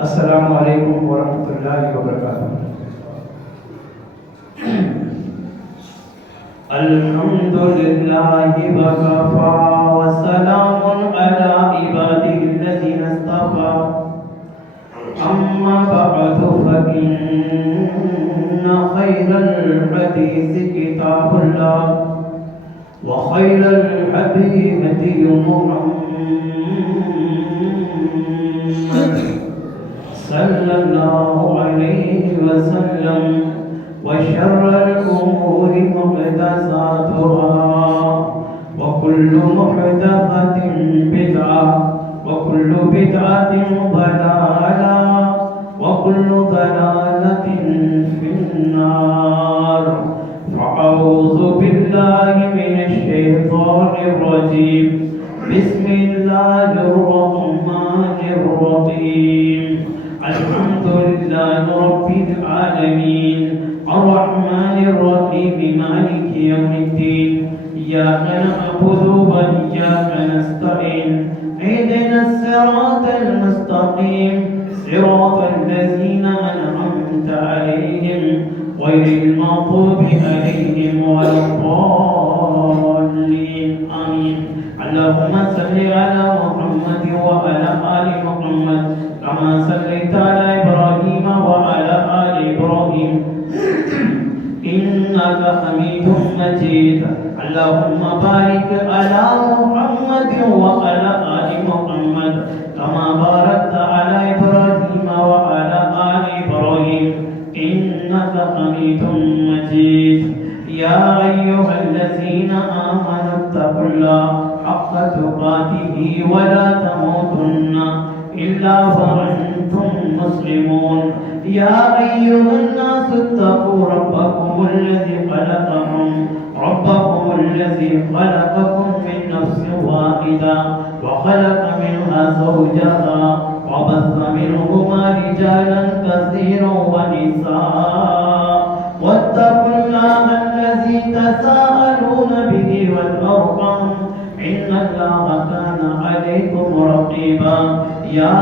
السلام علیکم ورحمۃ اللہ وبرکاتہ۔ الحمد للہ وکفی وسلام علی عبادہ الذین اصطفی، اما بعد فإن خیر الحدیث کتاب اللہ وخیر الهدی هدی محمد صلی اللہ علیہ وسلم، وشر الأمور محدثاتها وكل محدثة بدعة وكل بدعة ضلالة وكل ضلالة في النار، فأعوذ بالله من الشيطان الرجيم، بسم الله الرحمن الرحيم، الحمد لله رب العالمين الرحمن الرحيم مالك يوم الدين، إياك نعبد وإياك نستعين، اهدنا الصراط المستقيم صراط الذين أنعمت عليهم غير المغضوب عليهم ولا الضالين، آمين۔ اللهم صل على محمد وعلى آل محمد كما صليت على إبراهيم وعلى آل إبراهيم إنك حميد مجيد، اللهم بارك على محمد وعلى آل محمد كما باركت على إبراهيم وعلى آل إبراهيم إنك حميد مجيد، يا أيها الذين آمنوا اتقوا الله حق تقاته ولا تموتن إلا وأنتم مسلمون، يا أيها الناس اتقوا ربكم الذي خلقكم من نفس واحدة وخلق منها زوجها وبث منهما رجالا كثيرا ونساء، واتقوا الله الذي تساءلون به والأرحام إن الله كان عليكم رقيبا، يا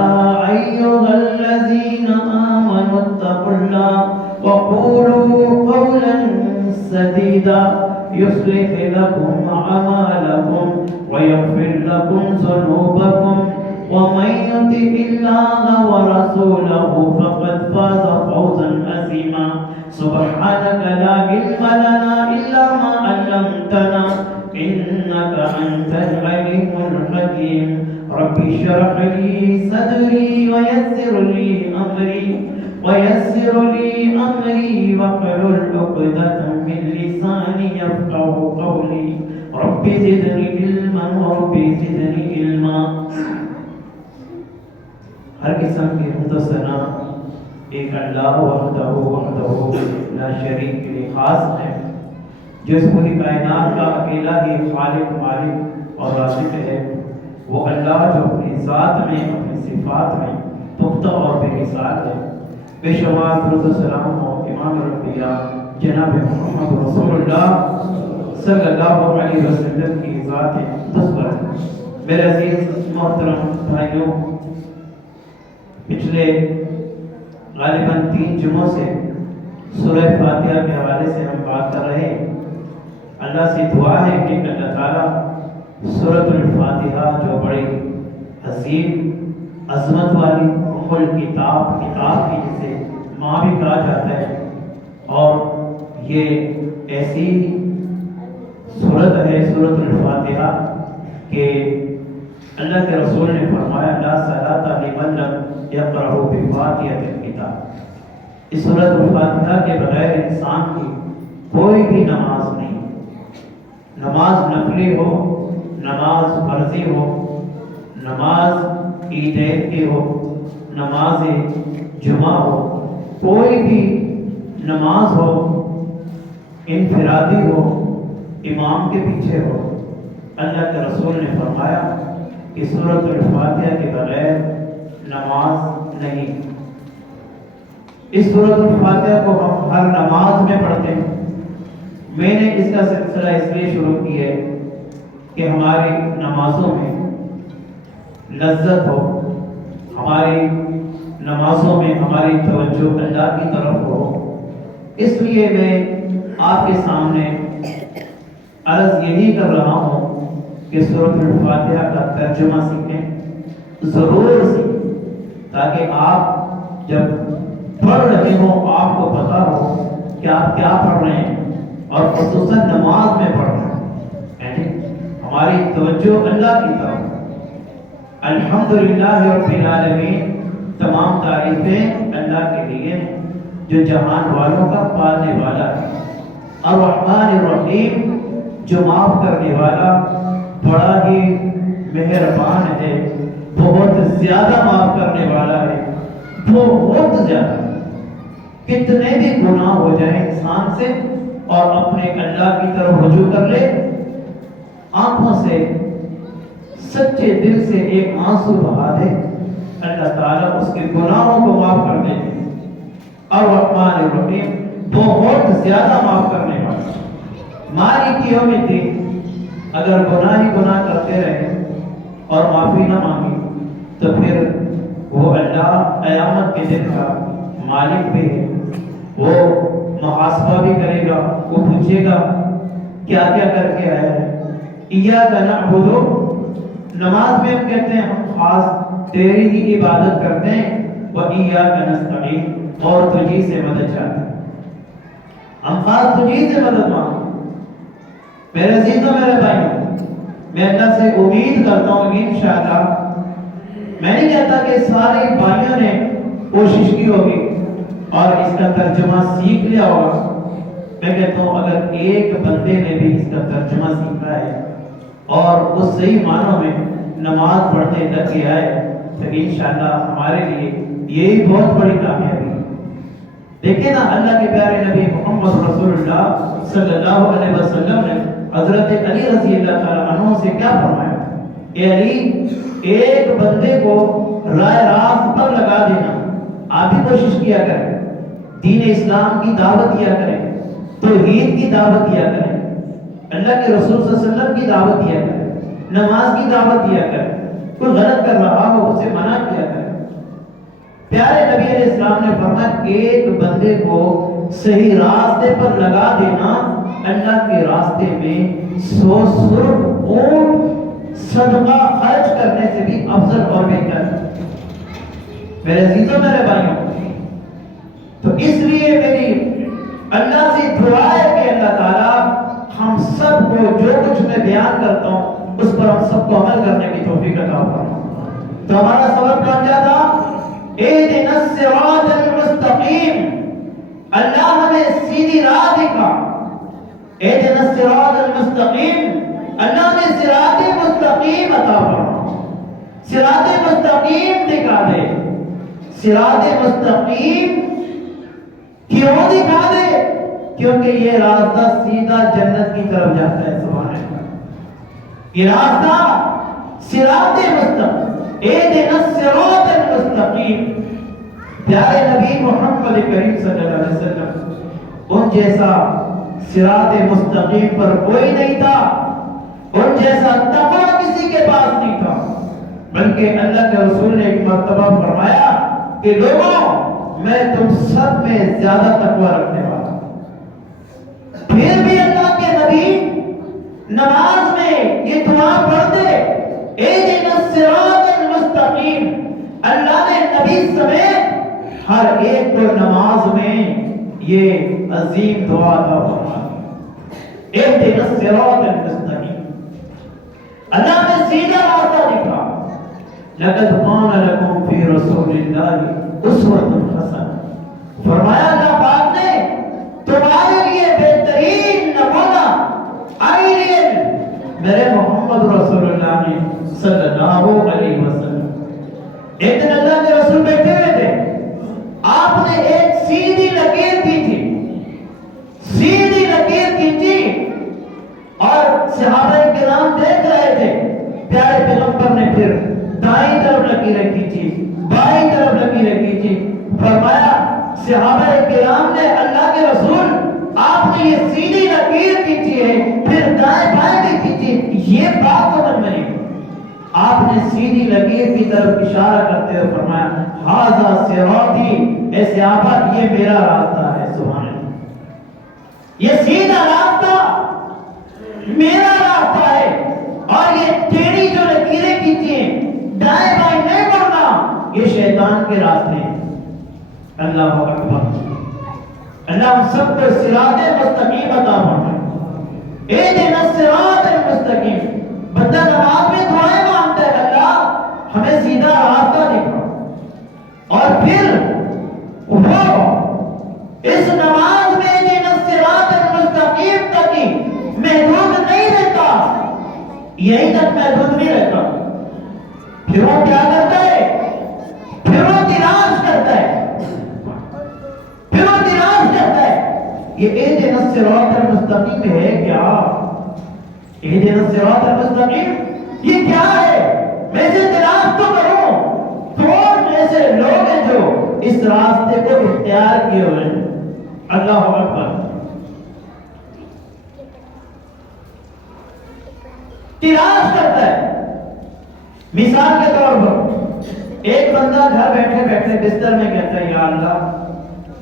أيها الذين آمنوا اتقوا الله وقولوا قولا سديدا يصلح لكم أعمالكم ويغفر لكم ذنوبكم، ومن يطع الله ورسوله فقد فاز فوزا عظيما، سبحانك لا علم لنا إلا ما علمتنا إنك أنت العليم الحكيم، رب اشرح لي صدري ويسر لي أمري واحلل عقدة من لساني يفقهوا قولي، رب زدني علما۔ ہر قسم کی حمد و ثنا ایک اللہ وحدہ لا شریک کے لیے خاص ہے، جو اس پوری کائنات کا اکیلا ہی خالق مالک اور رازق ہے۔ وہ اللہ جو اپنی ذات میں اپنی صفات میں پختہ اور بے مثال ہے۔ بے شمار درود و سلام ہو امام الانبیاء جناب محمد رسول اللہ صلی اللہ علیہ وسلم کی ذات اقدس پر۔ میرے عزیز محترم بھائیوں، پچھلے غالباً 3 جمعوں سے سورہ فاتحہ کے حوالے سے ہم بات کر رہے ہیں۔ اللہ سے دعا ہے کہ اللہ تعالیٰ سورۃ الفاتحہ جو بڑی عظیم عظمت والی کتاب کی جسے ماں بھی کہا جاتا ہے، اور یہ ایسی سورت ہے سورۃ الفاتحہ کہ اللہ کے رسول نے فرمایا لا صلاۃ لمن لم یقرأ بفاتحۃ الکتاب، اس سورۃ الفاتحہ کے بغیر انسان کی کوئی بھی نماز نہیں، نماز نفلی ہو، نماز فرضی ہو، نماز عیدین کی ہو، نماز جمعہ ہو، کوئی بھی نماز ہو، انفرادی ہو، امام کے پیچھے ہو، اللہ کے رسول نے فرمایا کہ سورۃ الفاتحہ کے بغیر نماز نہیں۔ اس سورۃ الفاتحہ کو ہم ہر نماز میں پڑھتے ہیں۔ میں نے اس کا سلسلہ اس لیے شروع کی ہے کہ ہماری نمازوں میں لذت ہو، ہماری نماز ہماری توجہ اللہ کی طرف ہو، اس لیے میں آپ کے سامنے عرض یہی کر رہا ہوں کہ سورۃ الفاتحہ کا ترجمہ سیکھیں، ضرور سیکھیں، تاکہ آپ جب پڑھ رہے ہوں آپ کو پتا ہو کہ آپ کیا پڑھ رہے ہیں، اور خصوصاً نماز میں پڑھ رہے ہیں، یعنی ہماری توجہ اللہ کی طرف۔ الحمدللہ رب العالمین، تمام تعریفیں اللہ کے لیے جو جہان والوں کا پالنے والا ہے، الرحمن الرحیم جو معاف کرنے والا، بڑا ہی مہربان ہے، بہت زیادہ معاف کرنے والا ہے، بہت زیادہ۔ کتنے بھی گناہ ہو جائیں انسان سے اور اپنے اللہ کی طرف رجوع کر لے، آنکھوں سے سچے دل سے ایک آنسو بہا دے، اللہ تعالیٰ اس کے گناہوں کو معاف کر دے۔ الرحمن الرحیم، بہت زیادہ معاف کرنے والا۔ مالک یوم الدین، اگر گناہ ہی گناہ کرتے رہے اور معافی نہ مانگی تو پھر وہ اللہ قیامت کے دن کا مالک بھی ہے، وہ محاسبہ بھی کرے گا، وہ پوچھے گا کیا کیا کر کے آیا ہے۔ ایاک نعبد، نماز میں ہم کہتے ہیں ہم خاص تیری ہی عبادت کرتے ہیں، وَإِيَّاكَ نَسْتَعِينُ، اور تجھی سے مدد چاہتے ہیں، ہم خاص تجھی سے مدد مانگتے ہیں۔ میرے عزیزوں، میرے بھائیوں، میں اللہ سے امید کرتا ہوں انشاءاللہ، میں نہیں کہتا کہ سارے بھائیوں نے کوشش کی ہوگی اور اس کا ترجمہ سیکھ لیا ہوگا، میں کہتا ہوں اگر ایک بندے نے بھی اس کا ترجمہ سیکھا ہے اور اس صحیح معنوں میں نماز پڑھنے لگ گیا ہے تو انشاءاللہ ہمارے لیے یہی بہت بڑی کامیابی ہے۔ دیکھیں نا، اللہ کے پیارے نبی محمد رسول اللہ صلی اللہ علیہ وسلم نے حضرت علی رضی اللہ تعالیٰ عنہ سے کیا فرمایا؟ اے علی، ایک بندے کو رائے راست پر لگا دینا، آپ بھی کوشش کیا کریں، دین اسلام کی دعوت دیا کریں، توحید کی دعوت دیا کریں، اللہ کے رسول صلی اللہ علیہ وسلم کی دعوت دیا کریں، نماز کی دعوت دیا کریں، کوئی غلط کر رہا ہو اسے منع کیا کریں۔ پیارے نبی علیہ السلام نے فرمایا ایک بندے کو صحیح راستے پر لگا دینا اللہ کے راستے میں 100 سرخ اونٹ صدقہ خرچ کرنے سے بھی افضل اور بہتر ہے۔ میرے عزیزوں، میرے بھائیوں، تو اس لیے میری اللہ سے دعا ہے کہ اللہ تعالیٰ ہم سب کو جو کچھ میں بیان کرتا ہوں اس پر ہم سب کو عمل کرنے کی توفیق عطا فرمائے۔ تو ہمارا سبق کون کیا تھا؟ اہدنا الصراط المستقیم، اللہ ہمیں سیدھی راہ دکھا۔ اہدنا الصراط المستقیم، اللہ ہمیں صراط مستقیم عطا فرما، صراط مستقیم دکھا دے۔ صراط مستقیم کیوں دکھا دے؟ کیونکہ یہ راستہ سیدھا جنت کی طرف جاتا ہے۔ سبحان اللہ، یہ راستہ صراط مستقیم، اہدنا الصراط المستقیم۔ پیارے نبی محمد کریم صلی اللہ علیہ وسلم، ان جیسا صراط مستقیم پر کوئی نہیں تھا، ان جیسا تقویٰ کسی کے پاس نہیں تھا، بلکہ اللہ کے رسول نے ایک مرتبہ فرمایا کہ لوگوں، میں تم سب میں زیادہ تقویٰ رکھنے والا ہوں۔ پھر بھی اللہ کے نبی نماز میں یہ دعا پڑھتے، اہدنا الصراط المستقیم۔ اللہ نے نبی سمیت ہر ایک کو نماز میں یہ عظیم دعا عطا فرمائی، اہدنا الصراط المستقیم۔ اللہ نے سیدھا راستہ دکھا۔ لقد کان لکم فی رسول اللہ اسوۃ حسنہ، فرمایا اللہ پاک نے تمہارے لیے بہترین نمونہ، آئیڈیل میرے محمد رسول اللہ نے صلی اللہ علیہ وسلم۔ ایک دن اللہ کے رسول بیٹھے ہوئے تھے، آپ نے ایک سیدھی لکیر کی تھی، سیدھی لکیر کی تھی، اور صحابہ کرام دیکھ رہے تھے۔ پیارے پیغمبر نے پھر دائیں طرف لکیریں کی تھی، بائیں طرف لکیریں کی تھی۔ فرمایا صحابہ کرام نے اللہ کے رسول آپ نے یہ سیدھی لکیر کی تھی ہے، پھر دائیں بائیں بھی کی تھی، یہ بات سمجھ میں نہیں۔ آپ آپ نے سیدھی لکیر کی طرف اشارہ کرتے ہوئے فرمایا ھذا صراطی، اے صحابہ یہ میرا راستہ ہے. سبحان اللہ، یہ سیدھا راستہ میرا راستہ ہے، اور یہ ٹیڑھی جو لکیریں کھینچی ہیں دائیں بائیں نہیں بڑھنا، یہ شیطان کے راستے ہیں. اللہ اکبر. اللہ ہم سب کو صراط مستقیم عطا فرمائے. اہدنا الصراط المستقیم. بندہ نماز میں دعائیں مانگتا ہے اللہ ہمیں سیدھا راستہ دکھا، اور پھر وہ اس نماز میں اہدنا الصراط المستقیم تک ہی محدود نہیں رہتا، یہی تک محدود نہیں رہتا. پھر وہ کیا کرتا ہے؟ پھر وہ تلاش کرتا ہے، پھر وہ تلاش کرتا ہے. یہ اہدنا الصراط المستقیم ہے کیا؟ اہدنا الصراط المستقیم یہ کیا ہے؟ میں سے تلاش تو کروں. کون ایسے لوگ ہیں جو اس راستے کو اختیار کیے ہوئے ہیں؟ اللہ اکبر. تلاش کرتا ہے. مثال کے طور پر ایک بندہ گھر بیٹھے بیٹھے بستر میں کہتا ہے یا اللہ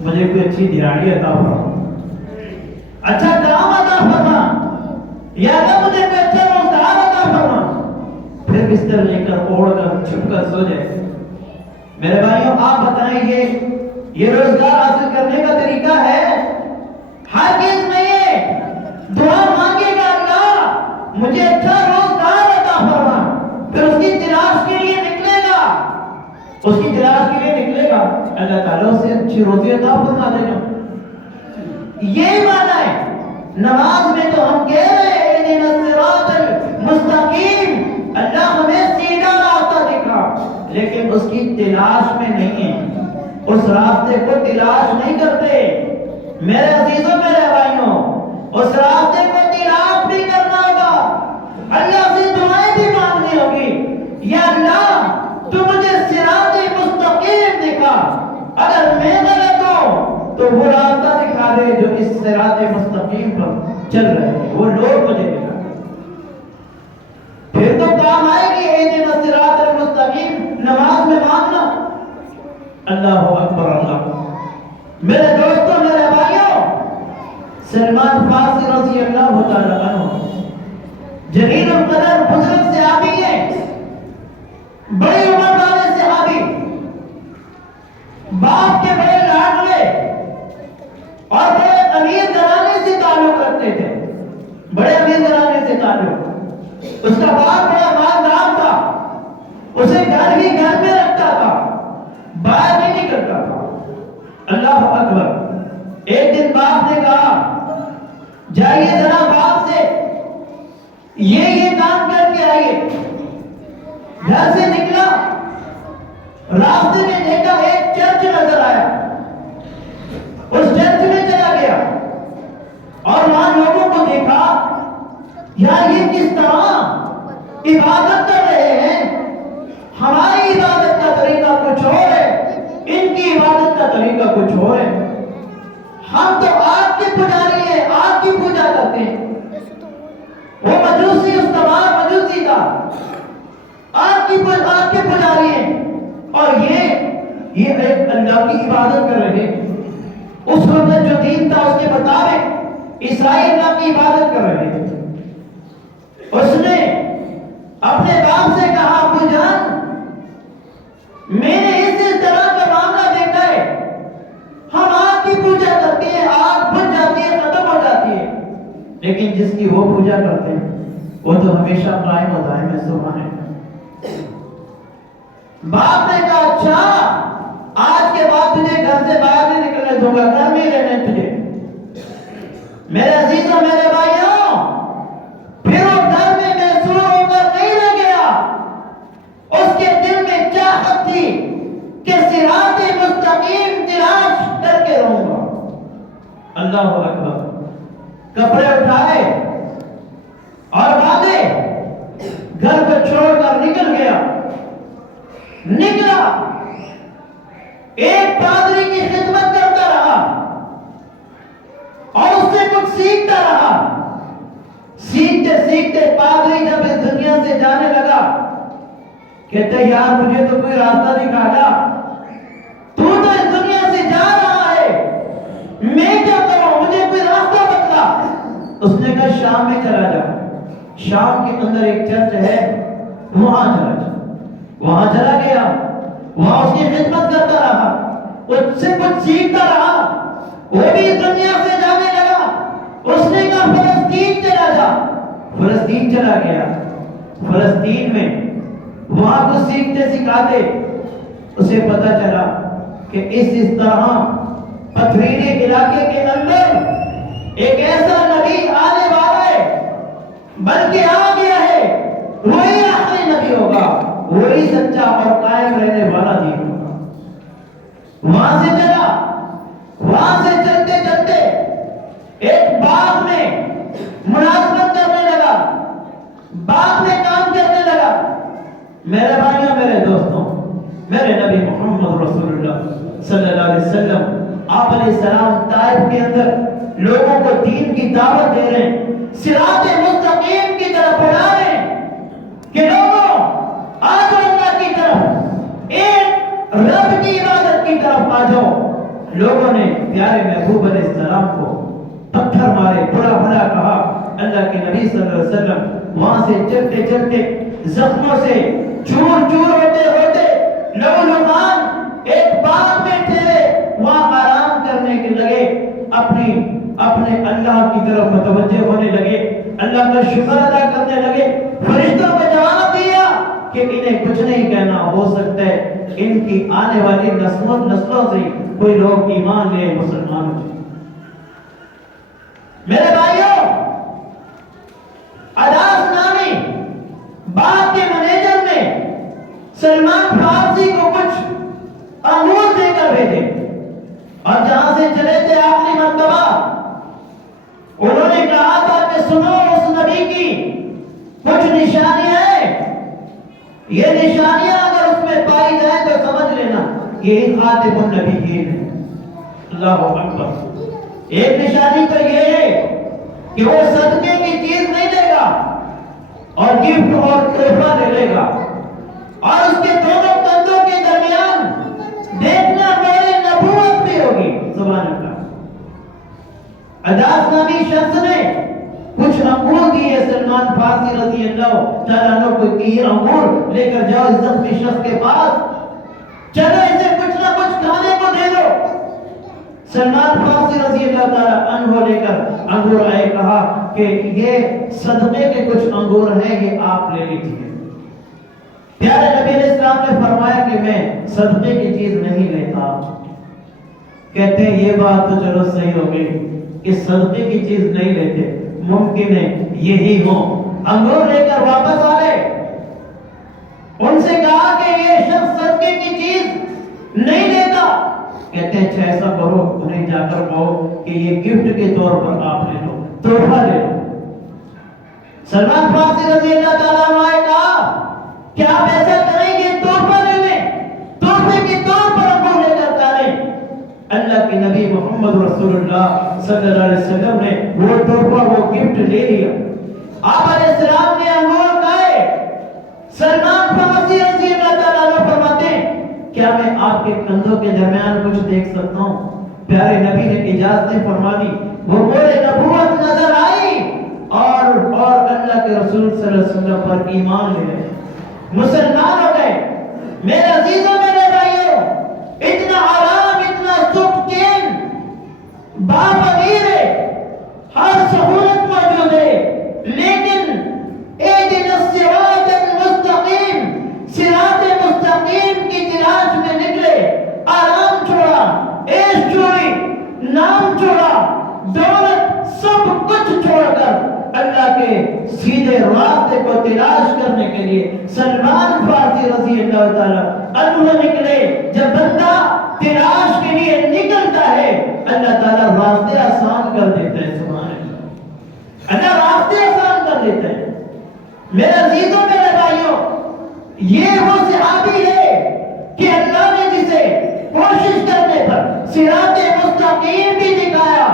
مجھے کوئی اچھی دیہڑی عطا فرما، اچھا کام عطا فرما، یا اللہ مجھے کوئی اچھا روزگار عطا فرما. پھر بستر لے کر اوڑھ کر چھپ کر سو جائے. میرے بھائیوں آپ بتائیں یہ روزگار حاصل کرنے کا طریقہ ہے؟ ہر چیز میں یہ دعا مانگے گا اللہ مجھے اچھا روزگار عطا فرما، پھر اس کی تلاش کے لیے نکلے گا، اس کی تلاش کے لیے نکلے گا، اللہ تعالیٰ اسے اچھی روزی عطا فرما دے گا. یہ معنی ہے. نماز میں تو ہم کہہ رہے ہیں اہدنا الصراط المستقیم، اللہ ہمیں سیدھا راستہ دکھا، لیکن اس کی تلاش میں نہیں ہے، اس راستے کو تلاش نہیں کرتے. میرے عزیزوں میرے بھائیوں، اس راستے کو تلاش بھی کرنا ہوگا، اللہ سے دعائیں بھی مانگنی ہوگی. یا اللہ تو مجھے صراط مستقیم دکھا، اگر میں غلط ہوں تو وہ راستہ دکھا دے جو اس صراط مستقیم پر چل رہے ہیں، وہ لوگ مجھے دکھا. پھر تو کام آئے گی اہدنا الصراط المستقیم نماز میں مانگنا. اللہ اکبر. اللہ میرے دوستوں میرے بھائیوں، سلمان فارسی رضی اللہ تعالیٰ عنہ جلیل القدر بزرگ صحابی ہیں، بڑی عمر والے صحابی، باپ کے بڑے لاڈلے اور بڑے امیر گھرانے سے تعلق رکھتے تھے، بڑے امیر گھرانے سے تعلق. اس کا باپ بڑا مالدار تھا، اسے گھر ہی گھر میں رکھتا تھا، باہر نہیں نکلتا تھا. اللہ اکبر. ایک دن باپ نے کہا جائیے ذرا باپ سے یہ کام کر کے آئیے. گھر سے نکلا، راستے میں دیکھا ایک چرچ نظر آیا، اس چرچ میں چلا گیا اور وہاں لوگوں کو دیکھا یار یہ کس طرح عبادت کر رہے ہیں، ہماری عبادت کا طریقہ کچھ اور ہے، ان کی عبادت کا طریقہ کچھ اور ہے. ہم تو آگ کے پجاری ہیں، آگ کی پوجا کرتے ہیں. وہ مجوسی استوار مجوسی تھا، آگ کے پجاری ہیں، اور یہ ایک اللہ کی عبادت کر رہے ہیں. اس وقت جو دین تھا اس کے مطابق عیسائی اللہ کی عبادت کر رہے ہیں. اس نے اپنے باپ سے کہا ابو جان میں نے اس طرح کا معاملہ دیکھا ہے، ہم آگ کی پوجا کرتے ہیں، آگ بجھ جاتی ہے ختم ہو جاتی ہے، لیکن جس کی وہ پوجا کرتے ہیں وہ تو ہمیشہ قائم و دائم ہے. سبحان اللہ. باپ نے کہا اچھا آج کے بعد تجھے گھر سے باہر نہیں نکلنے دوں گا، گھر میں رہنے تجھے. میرے عزیزوں میرے بھائیوں، پھر وہ گھر میں محصور ہو کر نہیں رہ گیا. اس کے دل میں چاہت تھی کہ صراط مستقیم تلاش کر کے رہوں گا. اللہ اکبر. کپڑے اٹھائے اور باندھے، گھر کو چھوڑ کر نکل گیا. نکلا، ایک پادری کی خدمت کرتا رہا اور اس سے کچھ سیکھتا رہا. سیکھتے سیکھتے پادری جب اس دنیا سے جانے لگا کہتے یار مجھے تو کوئی راستہ دکھا جا، تو اس دنیا سے جا رہا ہے، میں کیا کروں، مجھے کوئی راستہ بتلا۔ اس نے کہا شام میں چلا جا، شام کے اندر ایک چرچ ہے، وہاں چلا جا۔ وہاں چلا گیا، وہاں اس کی خدمت کرتا رہا، اس سے کچھ سیکھتا رہا، وہ بھی اس دنیا سے جانے لگا۔ اس نے کہا فلسطین چلا جا، فلسطین چلا گیا۔ فلسطین میں وہاں کچھ سیکھتے سکھاتے اسے پتا چلا کہ اس طرح پتھریلے علاقے کے اندر ایک ایسا نبی آنے والا ہے، بلکہ آ گیا ہے، وہی آخری نبی ہوگا، وہی سچا اور قائم رہنے والا دین ہوگا۔ وہاں سے چلا، وہاں سے چلتے چلتے ایک باغ میں ملازمت کرنے لگا، باغ میں کام کرنے لگا۔ میرے بھائیوں، میرے دوستوں، میرے نبی محمد رسول اللہ صلی اللہ علیہ وسلم آپ علیہ السلام طائف کے اندر لوگوں کو دین کی دعوت دے رہے ہیں، صراط مستقیم کی طرف بلا رہے ہیں کہ لوگوں آج اللہ کی طرف، ایک رب کی عبادت کی طرف آ جاؤ۔ لوگوں نے پیارے محبوب علیہ السلام کو پتھر مارے، برا بھلا کہا۔ اللہ کے نبی صلی اللہ علیہ وسلم وہاں سے چلتے چلتے زخموں سے چور چور ہوتے ہوتے لہو لہان ایک باغ میں ٹھہرے، وہاں آرام کرنے کے لگے، اپنے اللہ کی طرف متوجہ ہونے لگے، اللہ کا شکر ادا کرنے لگے۔ فرشتوں کو جواب دیا کہ انہیں کچھ نہیں کہنا، ہو سکتا ہے ان کی آنے والی نسلوں سے کوئی لوگ ایمان لے، مسلمان ہو جائے۔ میرے بھائیوں، اداس نامی باغ کے مینیجر نے سلمان فارسی کو کچھ انگور دے کر بھیجے، اور جہاں سے چلے تھے آخری مرتبہ انہوں نے کہا تھا کہ سنو، اس نبی کی کچھ نشانیاں ہیں، یہ نشانیاں اگر اس میں پائی جائیں تو سمجھ لینا یہی خاتم النبیین ہے۔ اللہ اکبر۔ ایک نشانی تو یہ ہے کہ وہ صدقے کی چیز نہیں دے گا اور گفٹ اور تحفہ دے لے گا، اور اس کے دونوں کندھوں کے درمیان دیکھنا میرے نبوت بھی ہوگی۔ سبحان اللہ۔ اداس نامی شخص نے کچھ انگور دیے سلمان فارسی رضی اللہ تعالیٰ عنہ کو کہ یہ انگور لے کر جاؤ اس زخمی شخص کے پاس، چلو اسے کچھ نہ کچھ کھانے کو دے دو۔ سلمان فارسی رضی اللہ تعالیٰ عنہ لے کر انگور آئے، کہا کہ یہ صدقے کے کچھ انگور ہیں، یہ آپ لے لیجیے۔ پیارے نبی علیہ السلام نے فرمایا کہ میں صدقے کی چیز نہیں لیتا۔ کہتے ہیں یہ بات تو چلو صحیح ہو گئی کہ صدقے کی چیز نہیں لیتے، ممکن ہے یہی ہو۔ انگور لے کر واپس آ گئے، ان سے کہا کہ یہ شخص صدقے کی چیز نہیں لیتا۔ کہتے ہیں اچھا ایسا کرو، انہیں جا کر کہو کہ یہ گفٹ کے طور پر آپ لے لو، تحفہ لے لو۔ سلمان فارسی رضی اللہ تعالیٰ عنہ نے کہا کہ آپ ایسا کریں گے، تحفہ لے لیں، تحفے کے طور پر انگور لے کر ڈالیں۔ اللہ کے نبی محمد رسول اللہ صلی اللہ علیہ وسلم نے وہ تحفہ، وہ گفٹ لے لیا۔ آپ علیہ السلام نے انگور کھائے۔ سلمان فارسی رضی اللہ تعالیٰ عنہ فرماتے ہیں کیا میں آپ کے کندھوں کے درمیان کچھ دیکھ سکتا ہوں؟ پیارے نبی نے اجازت نہیں فرما دی، وہ مورے نبوت نظر آئی اور اللہ کے رسول صلی اللہ علیہ وسلم پر ایمان لے گئے، مسلمان ہو گئے۔ میرے عزیزوں، میرے بھائیوں، اتنا آرام، اتنا سکھ چین، بامیر ہے، ہر سہولت موجود ہے، لیکن اہدنا الصراط المستقیم، صراط مستقیم کی تلاش میں نکلے، آرام چھوڑا، عیش چھوڑی، نام چھوڑا، دولت، سب کچھ چھوڑ کر اللہ کے سیدھے راستے کو تلاش کرنے کے لیے سلمان فارسی رضی اللہ تعالیٰ عنہ نکلے۔ جب بندہ تلاش کے لیے نکلتا ہے اللہ تعالیٰ راستے آسان کر دیتا ہے۔ سبحان اللہ، اللہ راستے آسان کر دیتا ہے۔ میرے عزیزوں، میرے بھائیوں، یہ وہ صحابی ہے کہ اللہ نے جسے کوشش کرنے پر صراط مستقیم بھی دکھایا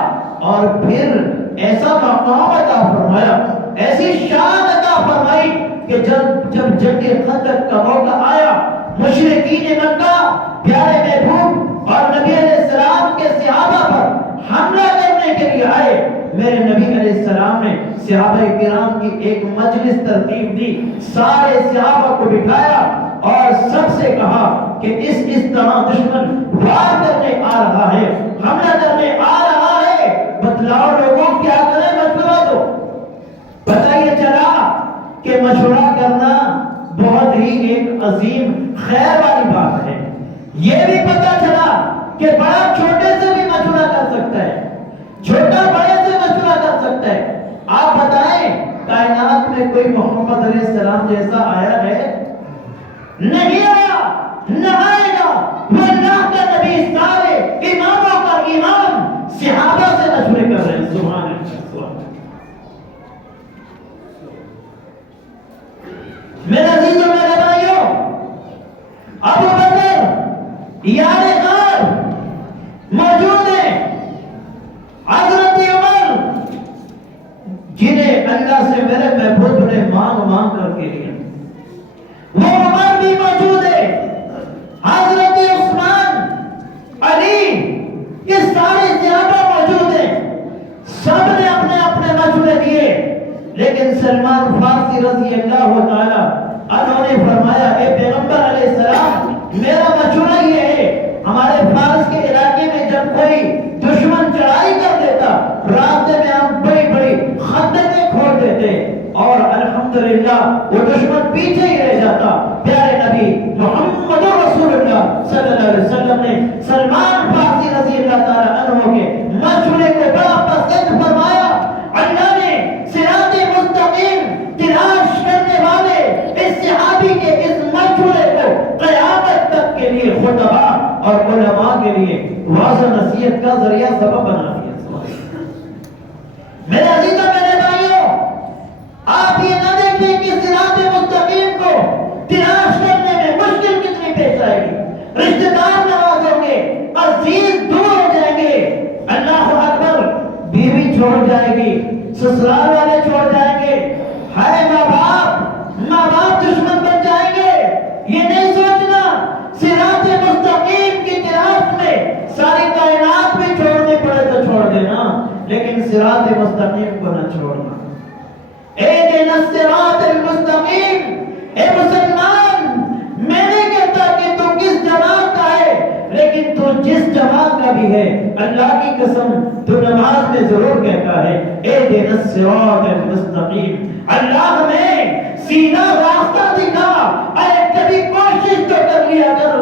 اور پھر ایسا مقام عطا فرمایا، ایسی شان عطا فرمائی کہ جب جنگ خندق کا موقع مشرکین مکہ پیارے محبوب اور نبی علیہ السلام کے صحابہ پر حملہ کرنے کے لیے آئے، میرے نبی علیہ السلام نے صحابہ کرام کی ایک مجلس ترتیب دی، سارے صحابہ کو بٹھایا اور سب سے کہا کہ اس طرح دشمن وار کرنے آ رہا ہے، حملہ کرنے آ رہا ہے، بتلاؤ لوگوں کیا کریں، مشورہ دو۔ پتہ یہ چلا کہ مشورہ کرنا بہت ہی ایک عظیم خیر والی بات ہے۔ یہ بھی پتہ چلا کہ بڑا چھوٹے سے بھی مشورہ کر سکتا ہے، چھوٹا بڑے سے مشورہ کر سکتا ہے۔ آپ بتائیں کائنات میں کوئی محمد علیہ السلام جیسا آیا ہے؟ نہیں آیا، نہ آئے گا۔ وہ اللہ کا نبی، سارے اماموں کا امام، صحابہ سے مشورے کر رہے ہیں۔ سبحان اللہ، سبحان اللہ۔ میرے عزیزوں، میرے بھائیوں، ابو بکر یار غار موجود ہیں، حضرت عمر جنہیں اللہ سے میرے محبوب نے مانگ مانگ کر کے لیا، وہ عمر بھی موجود ہے، حضرت عثمان، علی، یہ سارے صحابہ موجود ہیں، سب نے اپنے اپنے مشورے دیے، لیکن سلمان فارسی رضی اللہ تعالی عنہ نے فرمایا، اے پیغمبر علیہ السلام، میرا مشورہ یہ ہے، ہمارے فارس کے علاقے میں جب کوئی دشمن چڑھائی کر دیتا، راستے میں ہم بڑی بڑی خندقیں کھود دیتے اور الحمدللہ وہ دشمن پیچھے ہی رہ جاتا۔ پیارے نبی محمد رسول اللہ صلی اللہ علیہ وسلم نے سلمان فارسی رضی اللہ تعالی عنہ کے مشورے کو بڑا پسند فرمایا۔ اللہ نے صراط مستقیم تلاش کرنے والے اس صحابی کے اس مشورے کو قیامت تک کے لیے خطبہ اور علماء کے لیے واضح نصیحت کا ذریعہ سبب بنا دیا۔ میرے عزیزوں، میرے بھائیوں، آپ یہ نہ دیکھیں کہ صراط مستقیم کو تلاش کرنے میں مشکل کتنی پیش آئے گی، رشتہ دار ناراض ہوں گے، عزیز دور ہو جائیں گے، اللہ اکبر، بیوی چھوڑ جائے گی، سسرال والے چھوڑ جائیں گے، ہائے ماں باپ دشمن بن جائیں گے۔ یہ نہیں سوچنا صراط مستقیم کی تلاش میں ساری کائنات بھی چھوڑنی پڑے تو چھوڑ دینا، لیکن صراط مستقیم کو نہ چھوڑنا۔ اہدنا الصراط المستقیم، اے مسلمان، میں نہیں کہتا کہ تو کس جماعت کا ہے، لیکن تو جس جماعت کا بھی ہے، اللہ کی قسم تو نماز میں ضرور کہتا ہے اہدنا الصراط المستقیم، اللہ ہمیں سیدھا راستہ دکھا۔ اے کبھی کوشش تو کر لیا کر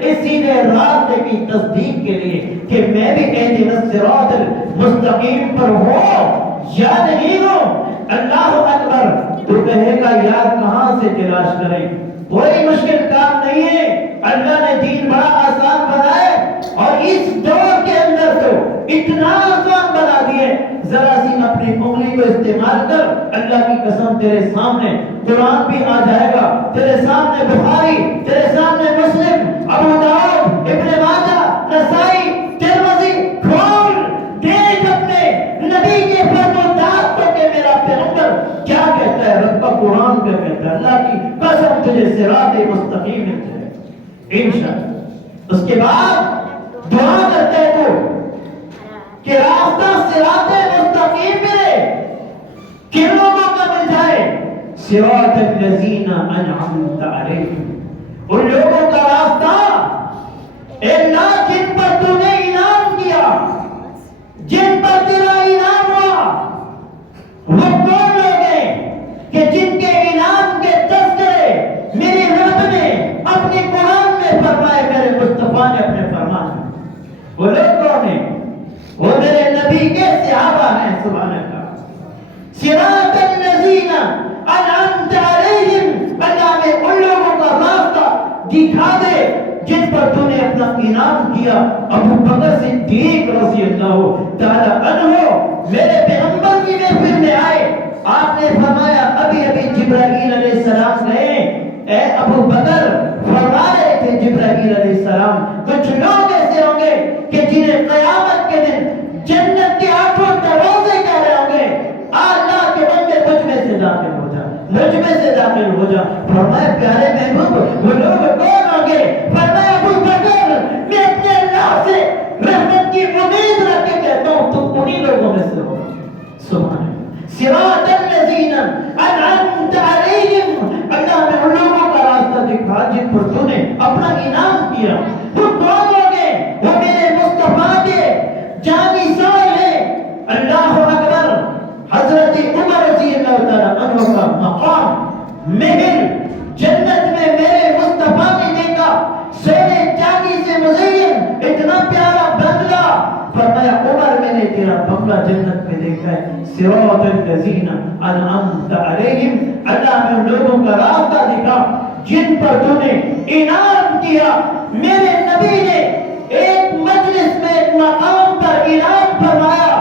اس سیدھے راستے کی تصدیق کے لیے کہ میں بھی اہدنا الصراط المستقیم پر ہوں یا نہیں ہوں۔ اللہ اکبر، تو کہے گا یار کہاں سے تلاش کریں، کوئی مشکل کام نہیں ہے، اللہ نے دین بڑا آسان بنائے اور اس دور کے اندر تو اتنا آسان بنا دیے، ذرا سی اپنی انگلی کو استعمال کر، اللہ کی قسم تیرے سامنے قرآن بھی آ جائے گا، تیرے سامنے بخاری، تیرے سامنے مسلم، ابو داؤد، ابن ماجہ، نسائی، ترمذی، کھول دیکھ اپنے نبی کے فرمودات کو کہ میرا پیغمبر کیا کہتا ہے، رب کا قرآن کیا کہتا ہے، اللہ کی قسم تجھے صراط مستقیم مل جائے انشاءاللہ۔ اس کے بعد دعا کرتے ہیں تو کہ راستہ صراط مستقیم ملے، کن لوگوں کا مل جائے؟ صراط الذین انعمت علیہم، ان لوگوں کا راستہ اے اللہ جن پر تو نے انعام کیا، جن پر تیرا انعام ہوا، وہ کون لوگ ہیں کہ جن کے انعام کے تذکرے میرے رب نے اپنے قرآن میں فرمائے، میرے مصطفیٰ نے اپنے فرمان میں؟ وہ لوگ کون ہیں؟ وہ میرے نبی کے صحابہ ہیں۔ سبحان اللہ۔ صراط الذین انعمت علیہم، اللہ نے ان لوگوں کا راستہ دکھا دے جن پر تو نے اپنا انعام کیا۔ ابو بکر صدیق رضی اللہ تعالی عنہ میرے پیغمبر کی محفل میں آئے، آپ نے فرمایا ابھی جبرائیل علیہ السلام گئے، اے ابو بکر، فرما رہے تھے جبرائیل علیہ السلام کچھ لوگ ایسے ہوں گے کہ جنہیں قیامت کے دن جنت کے 8 دروازے کہہ رہے ہوں گے، اللہ کے بندے مجھ میں سے داخل ہو جا، مجھ میں سے داخل ہو جا۔ فرمایا پیارے محبوب، وہ لوگ کون ہوں گے؟ دیا. وہ کون لوگ ہیں؟ وہ میرے مصطفیٰ کے جانثار ہیں. اللہ اکبر. حضرت عمر رضی اللہ تعالیٰ عنہ کا مقام محل جنت میں میرے مصطفیٰ نے دیکھا. سونے چاندی سے مزین اتنا پیارا بنگلہ. فرمایا عمر میں نے تیرا بنگلہ جنت میں دیکھا ہے. صراط الذین انعمت علیہم. اللہ نے ان لوگوں کا راستہ دکھا جن پر تو نے انعام کیا. میرے نبی نے ایک مجلس میں ایک مقام پر اعلان فرمایا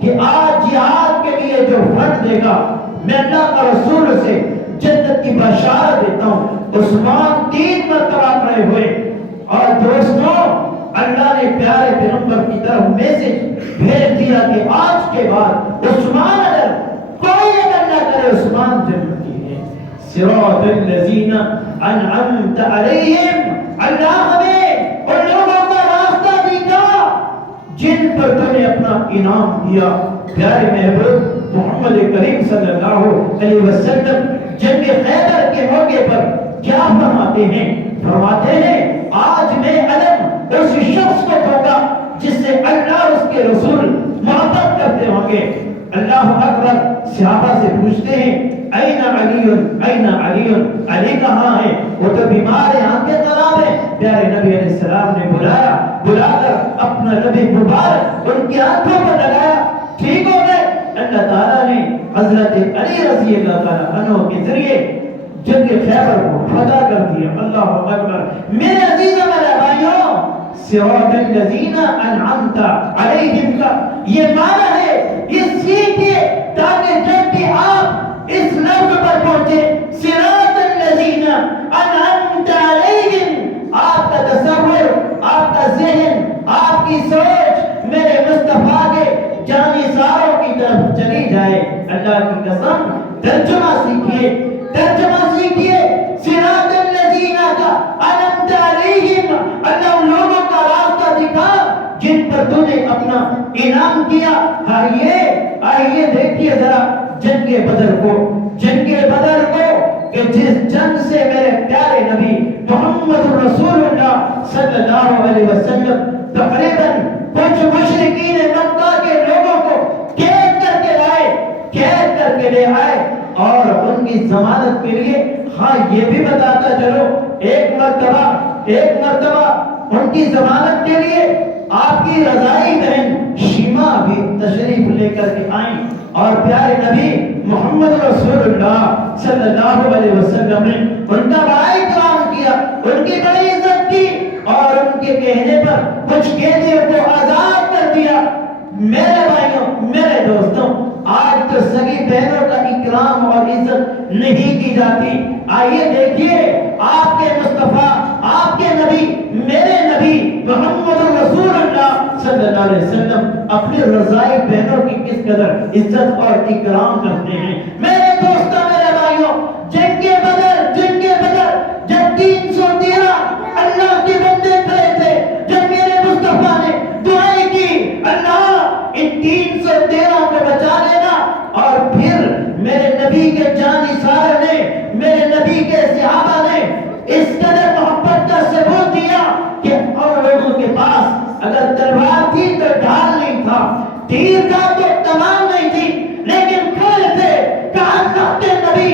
کہ آج جہاد کے لیے جو فنڈ دے گا میں اللہ کا رسول سے جنت کی بشارت دیتا ہوں. عثمان 3 مرتبہ کھڑے ہوئے. اور دوستوں اللہ نے پیارے پیغمبر کی طرف میسج بھیج دیا کہ آج کے بعد عثمان اگر کوئی اگر نہ کرے عثمان جنتی ہے. صراط الذین انعمت علیہم. اللہ ہمیں ان لوگوں کا راستہ دکھا جن پر تو نے اپنا انعام دیا. پیارے محبوب محمد کریم صلی اللہ علیہ وسلم جنگ خیبر کے موقع پر کیا فرماتے ہیں؟ فرماتے ہیں آج میں علم اس شخص کو دوں گا جس سے اللہ اور اس کے رسول محبت کرتے ہوں گے. اللہ اکبر. صحابہ سے پوچھتے ہیں این علی این علی. علی کہاں ہے؟ وہ تو بیمار ہے, آنکھیں خراب ہیں. پیارے نبی علیہ السلام نے بلا کر اپنا نبی مبارک ان کی آنکھوں پر لگایا, ٹھیک ہو گئے. اللہ تعالیٰ نے حضرت علی رضی اللہ تعالیٰ عنہ کے ذریعے جنگ خیبر کو فتح کر دیا. اللہ اکبر. میرے عزیزوں میرے بھائیوں, صراط الذین انعمت علیہم کا یہ معنی ہے, یہ سیکھیے تاکہ جب بھی آپ اس لفظ پر پہنچے صراط الذین انعمت علیہم, آپ کا تصور, آپ کا ذہن, آپ کی سوچ میرے مصطفیٰ کے جانثاروں کی طرف چلی جائے. اللہ کی قسم ترجمہ سیکھیے, ترجمہ سیکھیے. صراط الذین کا انعمت علیہم. اللہ ان لوگوں کا راستہ دکھا جن پر تو نے اپنا انعام کیا. آئیے دیکھیے ذرا جنگ بدر کو, جنگ بدر کو کہ جس جنگ سے میرے پیارے نبی محمد رسول اللہ صلی اللہ علیہ وسلم تقریباً کچھ مشرکین مکہ کے لوگوں کو قید کر کے لے آئے اور ان کی ضمانت کے لیے. ہاں یہ بھی بتاتا چلو ایک مرتبہ ان کی ضمانت کے لیے آپ کی رضائی بہن شیما بھی تشریف لے کر کے آئیں اور پیارے نبی محمد رسول اللہ صلی اللہ علیہ وسلم نے ان کا بڑا اکرام کیا, ان کی بڑی عزت کی اور ان کے کہنے پر کچھ قیدیوں کو آزاد کر دیا. میرے بھائیوں, میرے دوستوں, آج تو سگی بہنوں کا اکرام اور عزت نہیں کی جاتی. آئیے دیکھیے آپ کے مصطفیٰ, آپ کے نبی, میرے نبی محمد رسول اللہ صلی اللہ علیہ وسلم اپنی رضائی بہنوں کی کس قدر عزت اور اکرام کرتے ہیں. میرے دوستوں, میرے بھائیوں, جنگ بدر جب 313 اللہ کے بندے کھڑے تھے, جب میرے مصطفیٰ نے دعائیں کی اللہ ان 313 کو بچا لینا, اور پھر میرے نبی کے جانثار نے, میرے نبی کے صحابہ نے اس قدر محبت کا ثبوت دیا کہ اور لوگوں کے پاس اگر تلوار تھی تو ڈھال نہیں تھا, تیر کا تو کمان نہیں تھی, لیکن کھڑے تھے. کہا کرتے نبی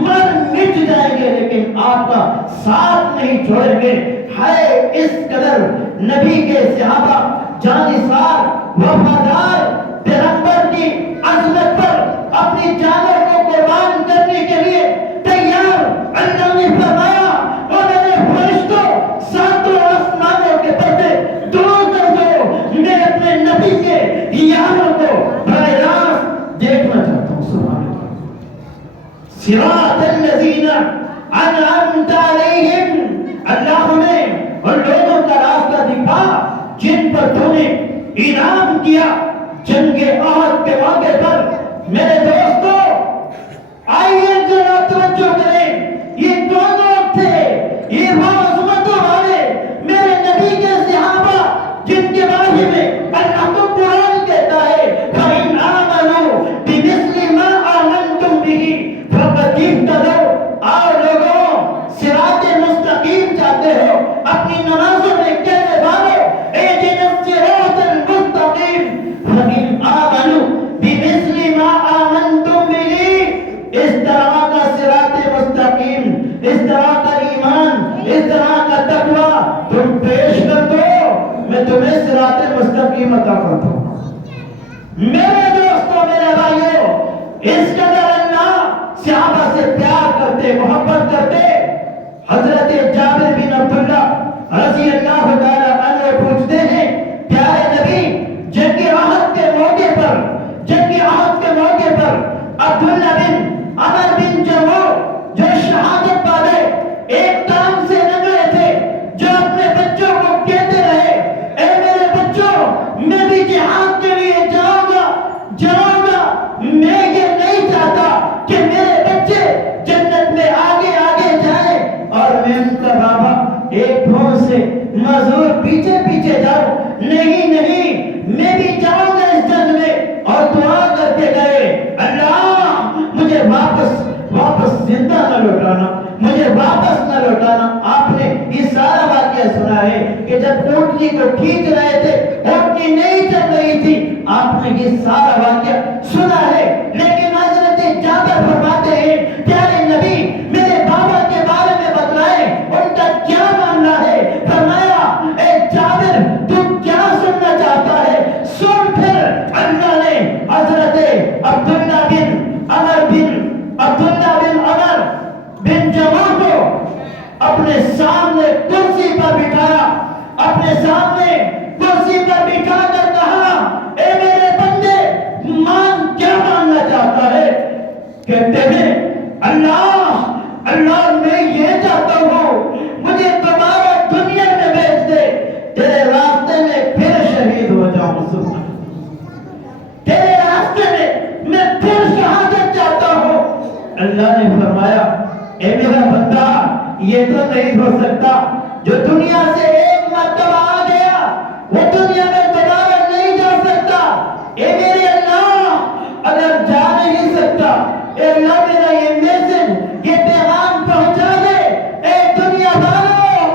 مر مٹ جائیں گے لیکن آپ کا ساتھ نہیں چھوڑیں گے. ہے اس قدر نبی کے صحابہ جانثار وفادار پیغمبر کی عظمت پر اپنی جانوں کو قربان کرنے کے لیے تیار. اللہ نے فرمایا اور میرے فرشتوں ساتوں آسمانوں کے پردے دور کر دو, میں اپنے نبی کے یاروں کو براہ راست دیکھنا چاہتا ہوں. سبحان اللہ. صراط الذین انعمت علیہم. اللہ ہمیں ان لوگوں کا راستہ دکھا جن پر تو نے انعام کیا جنگ احد کے موقع پر. میرے دوستو آئیے ذرا توجہ کریں, یہ کون لوگ تھے؟ یہ وہ عظمتوں والے میرے نبی کے صحابہ جن کے بارے میں اللہ کو قرآن کہتا ہے فَإِنْ آمَنُوا بِمِثْلِ مَا آمَنْتُمْ بِهِ فَقَدِ اهْتَدَوْا. اور لوگوں صراط مستقیم چاہتے ہو, اپنی نمازوں تمہیں صراط مستقیم عطا کرتا ہوں۔ میرے دوستوں، میرے بھائیوں، اس قدر اللہ صحابہ سے پیار کرتے، محبت کرتے، حضرت جابر بن عبداللہ رضی اللہ تعالی عنہ پوچھتے ہیں، پیارے نبی، جنگ احد کے موقع پر عبداللہ بن عمر بن جموح جو شہادت پالے، ایک کام سے نکلے تھے، جو اپنے بچوں کو کہتے رہے، اے میرے بچوں، میں بھی جہاد کے لیے جاؤں گا، میں یہ نہیں چاہتا کہ میرے بچے جنت میں آگے آگے جائیں اور میں ان کا بابا ایک ڈھول سے مزدور پیچھے پیچھے جاؤں۔ نہیں، میں بھی جاؤں گا اس جنگ میں۔ اور دعا کر کے گئے، اللہ مجھے واپس زندہ نہ لوٹانا، مجھے واپس نہ لوٹانا۔ آپ نے یہ سارا واقعہ سنا ہے کہ جب اونٹنی کو کھینچ رہے تھے، اونٹنی نہیں چل رہی تھی، آپ نے یہ سارا واقعہ سنا ہے۔ لیکن حضرت جابر فرماتے ہیں، پیارے نبی، میرے بابا کے بارے میں بتلائیں، ان کا کیا معاملہ ہے؟ فرمایا، اے جابر، تو کیا سننا چاہتا ہے؟ سن پھر۔ اللہ نے حضرت عبداللہ بن عمر بن جموح کو اپنے سامنے کرسی پر بٹھایا، اپنے سامنے کرسی پر بٹھا کر کہا، اے میرے بندے، کیا ماننا چاہتا ہے؟ کہتے ہیں، اللہ میں یہ چاہتا ہوں، مجھے دوبارہ دنیا میں بھیج دے، تیرے راستے میں پھر شہید ہو جاؤں، تیرے راستے میں پھر شہادت چاہتا ہوں۔ اللہ نے فرمایا، اے میرا بندہ، یہ تو نہیں ہو سکتا، جو دنیا سے ایک مرتبہ آ گیا وہ دنیا میں دوبارہ نہیں جا سکتا۔ اے میرے اللہ، اگر جا نہیں سکتا، اے اللہ میرا یہ میسج، یہ پیغام پہنچا دے، اے دنیا والوں،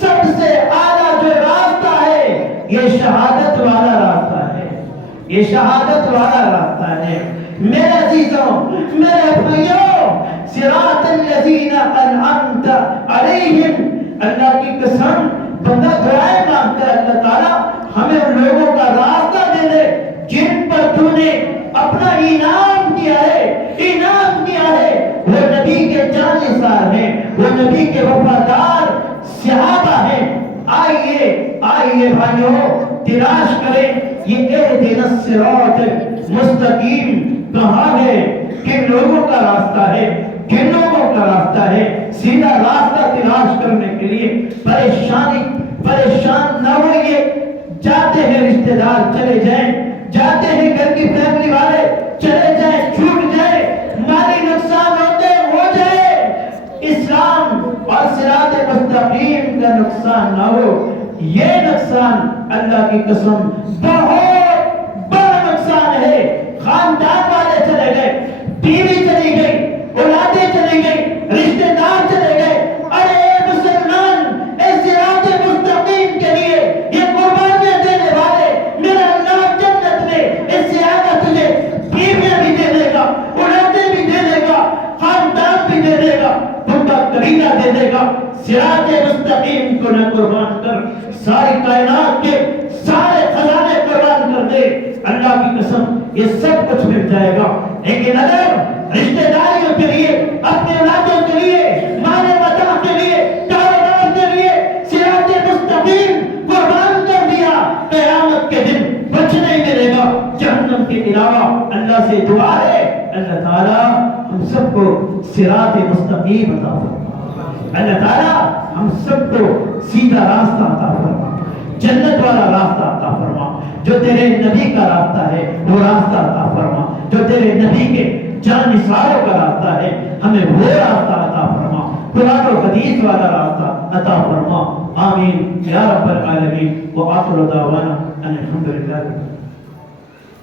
سب سے اعلیٰ جو راستہ ہے یہ شہادت والا راستہ ہے، یہ شہادت والا راستہ ہے۔ میرے عزیزوں، میرے بھائیوں، صراط الذین انعمت علیہم، اللہ کی قسم، بندہ دعائیں مانگتا ہے، اللہ تعالیٰ ہمیں ان لوگوں کا راستہ دے دے جن پر تو نے اپنا انعام کیا ہے، وہ نبی کے جانثار ہیں، وہ نبی کے وفادار صحابہ ہیں۔ آئیے بھائیوں، تلاش کریں یہ اہدنا الصراط مستقیم کہاں ہے، کن لوگوں کا راستہ ہے، کن لوگوں کا راستہ ہے۔ سیدھا راستہ تلاش کرنے کے لیے پریشان نہ ہوئیے۔ جاتے ہیں رشتہ دار چلے جائیں، جاتے ہیں گھر کی فیملی والے چلے جائیں، چھوٹ جائے، مالی نقصان ہو جائے، اسلام اور صراط مستقیم کا نقصان نہ ہو۔ یہ نقصان اللہ کی قسم بہت بڑا نقصان ہے۔ خاندان والے چلے گئے، بیوی چلی گئی، اولادیں چلی گئی، رشتہ دار چلے گئے۔ ارے مسلمان، اے صراط مستقیم کے لیے یہ قربانیاں دینے والے، میرا اللہ جنت میں اس سے آگا تجھے بیویاں بھی دے دے گا، اولادیں بھی دے دے گا، خاندان بھی دے دے گا، تم کا قبیلہ دے دے گا۔ صراط مستقیم کو نہ قربان کر، ساری کائنات کے سارے خزانے قربان کر دے، اللہ کی قسم یہ سب کچھ مل جائے گا۔ لیکن اگر رشتہ داریوں کے لیے، اپنے اولادوں کے لیے، مال متاع کے لیے، کاروبار کے لیے صراط مستقیم قربان کر دیا، قیامت کے دن کچھ نہیں ملے گا جہنم کے علاوہ۔ اللہ سے دعا ہے، اللہ تعالیٰ ہم سب کو صراط مستقیم عطا فرما، اللہ تعالیٰ ہم سب کو سیدھا راستہ عطا فرما، جنت والا راستہ عطا فرما، جو تیرے نبی کا راستہ ہے وہ راستہ عطا فرما، جو تیرے نبی کے جانثاروں کا راستہ ہے ہمیں وہ راستہ عطا فرما، قرآن و حدیث والا راستہ عطا فرما۔ آمین یا رب العالمین۔ وآخر دعوانا